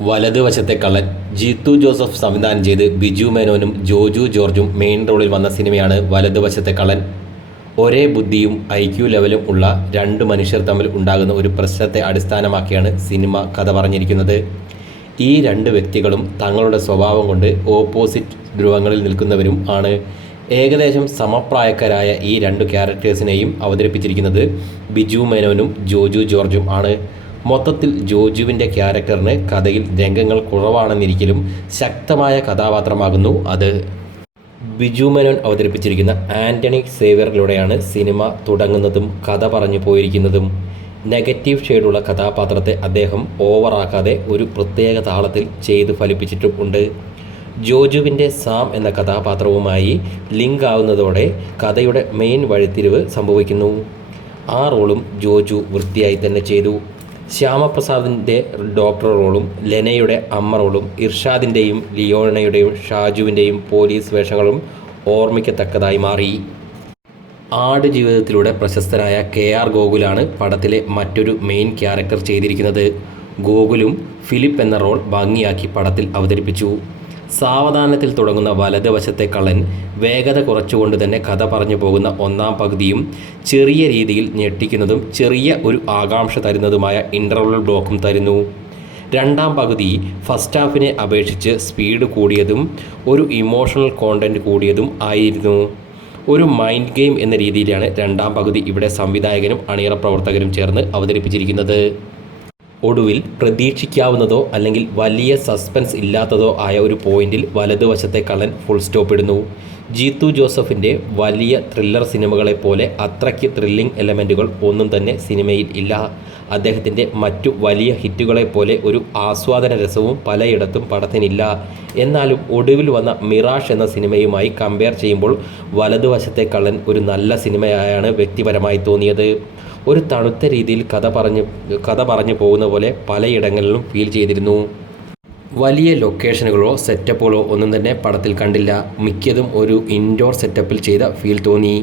വലതുവശത്തെ കള്ളൻ ജീത്തു ജോസഫ് സംവിധാനം ചെയ്ത് ബിജു മേനോനും ജോജു ജോർജും മെയിൻ റോളിൽ വന്ന സിനിമയാണ് വലതുവശത്തെ കള്ളൻ. ഒരേ ബുദ്ധിയും ഐ ക്യു ലെവലും ഉള്ള രണ്ട് മനുഷ്യർ തമ്മിൽ ഉണ്ടാകുന്ന ഒരു പ്രശ്നത്തെ അടിസ്ഥാനമാക്കിയാണ് സിനിമ കഥ പറഞ്ഞിരിക്കുന്നത്. ഈ രണ്ട് വ്യക്തികളും തങ്ങളുടെ സ്വഭാവം കൊണ്ട് ഓപ്പോസിറ്റ് ധ്രുവങ്ങളിൽ നിൽക്കുന്നവരും ആണ്. ഏകദേശം സമപ്രായക്കാരായ ഈ രണ്ട് ക്യാരക്ടേഴ്സിനെയും അവതരിപ്പിച്ചിരിക്കുന്നത് ബിജു മേനോനും ജോജു ജോർജും ആണ്. മൊത്തത്തിൽ ജോജുവിന്റെ ക്യാരക്ടറിന് കഥയിൽ രംഗങ്ങൾ കുറവാണെന്നിരിക്കലും ശക്തമായ കഥാപാത്രമാകുന്നു അത്. ബിജു മേനോൻ അവതരിപ്പിച്ചിരിക്കുന്ന ആന്റണി സേവിയറിലൂടെയാണ് സിനിമ തുടങ്ങുന്നതും കഥ പറഞ്ഞു പോയിരിക്കുന്നതും. നെഗറ്റീവ് ഷെയ്ഡുള്ള കഥാപാത്രത്തെ അദ്ദേഹം ഓവറാക്കാതെ ഒരു പ്രത്യേക താളത്തിൽ ചെയ്ത് ഫലിപ്പിച്ചിട്ടും ഉണ്ട് ജോജുവിന്റെ സാം എന്ന കഥാപാത്രവുമായി ലിങ്ക് ആവുന്നതോടെ കഥയുടെ മെയിൻ വഴിത്തിരിവ് സംഭവിക്കുന്നു. ആ റോളും ജോജു വൃത്തിയായി തന്നെ ചെയ്തു. ശ്യാമപ്രസാദിന്റെ ഡോക്ടർ റോളും ലെനയുടെ അമ്മ റോളും ഇർഷാദിന്റെയും ലിയോണയുടെയും ഷാജുവിന്റെയും പോലീസ് വേഷങ്ങളും ഓർമ്മിക്കത്തക്കതായി മാറി. ആട് ജീവിതത്തിലൂടെ പ്രശസ്തനായ കെ ആർ ഗോകുലാണ് പടത്തിലെ മറ്റൊരു മെയിൻ ക്യാരക്ടർ ചെയ്തിരിക്കുന്നത്. ഗോകുലും ഫിലിപ്പ് എന്ന റോൾ ഭംഗിയാക്കി പടത്തിൽ അവതരിപ്പിച്ചു. സാവധാനത്തിൽ തുടങ്ങുന്ന വലതുവശത്തെ കള്ളൻ വേഗത കുറച്ചുകൊണ്ട് തന്നെ കഥ പറഞ്ഞു പോകുന്ന ഒന്നാം പകുതിയും ചെറിയ രീതിയിൽ ഞെട്ടിക്കുന്നതും ചെറിയ ഒരു ആകാംക്ഷ തരുന്നതുമായ ഇന്റർവൽ ബ്ലോക്കും തരുന്നു. രണ്ടാം പകുതി ഫസ്റ്റ് ഹാഫിനെ അപേക്ഷിച്ച് സ്പീഡ് കൂടിയതും ഒരു ഇമോഷണൽ കോണ്ടന്റ് കൂടിയതും ആയിരുന്നു. ഒരു മൈൻഡ് ഗെയിം എന്ന രീതിയിലാണ് രണ്ടാം പകുതി ഇവിടെ സംവിധായകനും അണിയറ പ്രവർത്തകരും ചേർന്ന് അവതരിപ്പിച്ചിരിക്കുന്നത്. ഒടുവിൽ പ്രതീക്ഷിക്കാവുന്നതോ അല്ലെങ്കിൽ വലിയ സസ്പെൻസ് ഇല്ലാത്തതോ ആയ ഒരു പോയിന്റിൽ വലതുവശത്തെ കള്ളൻ ഫുൾ സ്റ്റോപ്പ് ഇടുന്നു. ജീത്തു ജോസഫിന്റെ വലിയ ത്രില്ലർ സിനിമകളെ പോലെ അത്രയ്ക്ക് ത്രില്ലിംഗ് എലമെന്റുകൾ ഒന്നും തന്നെ സിനിമയിൽ ഇല്ല. അദ്ദേഹത്തിന്റെ മറ്റു വലിയ ഹിറ്റുകളെ പോലെ ഒരു ആസ്വാദന രസവും പലയിടത്തും പടത്തിനില്ല. എന്നാലും ഒടുവിൽ വന്ന മിറാഷ് എന്ന സിനിമയുമായി കമ്പയർ ചെയ്യുമ്പോൾ വലതുവശത്തെ കള്ളൻ ഒരു നല്ല സിനിമയായാണ് വ്യക്തിപരമായി തോന്നിയത്. ഒരു തണുത്ത രീതിയിൽ കഥ പറഞ്ഞ് കഥ പറഞ്ഞു പോകുന്ന പോലെ പലയിടങ്ങളിലും ഫീൽ ചെയ്തിരുന്നു. വലിയ ലൊക്കേഷനുകളോ സെറ്റപ്പുകളോ ഒന്നും തന്നെ പടത്തിൽ കണ്ടില്ല. മിക്കതും ഒരു ഇൻഡോർ സെറ്റപ്പിൽ ചെയ്ത ഫീൽ തോന്നി.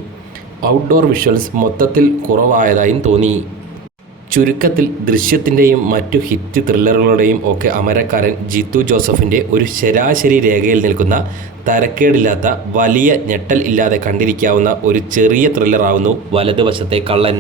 ഔട്ട്ഡോർ വിഷ്വൽസ് മൊത്തത്തിൽ കുറവായതായും തോന്നി. ചുരുക്കത്തിൽ ദൃശ്യത്തിന്റെയും മറ്റു ഹിറ്റ് ത്രില്ലറുകളുടെയും ഒക്കെ അമരക്കാരൻ ജിത്തു ജോസഫിന്റെ ഒരു ശരാശരി രേഖയിൽ നിൽക്കുന്ന തരക്കേടില്ലാത്ത വലിയ ഞെട്ടൽ ഇല്ലാതെ കണ്ടിരിക്കാവുന്ന ഒരു ചെറിയ ത്രില്ലറാവുന്നു വലതുവശത്തെ കള്ളൻ.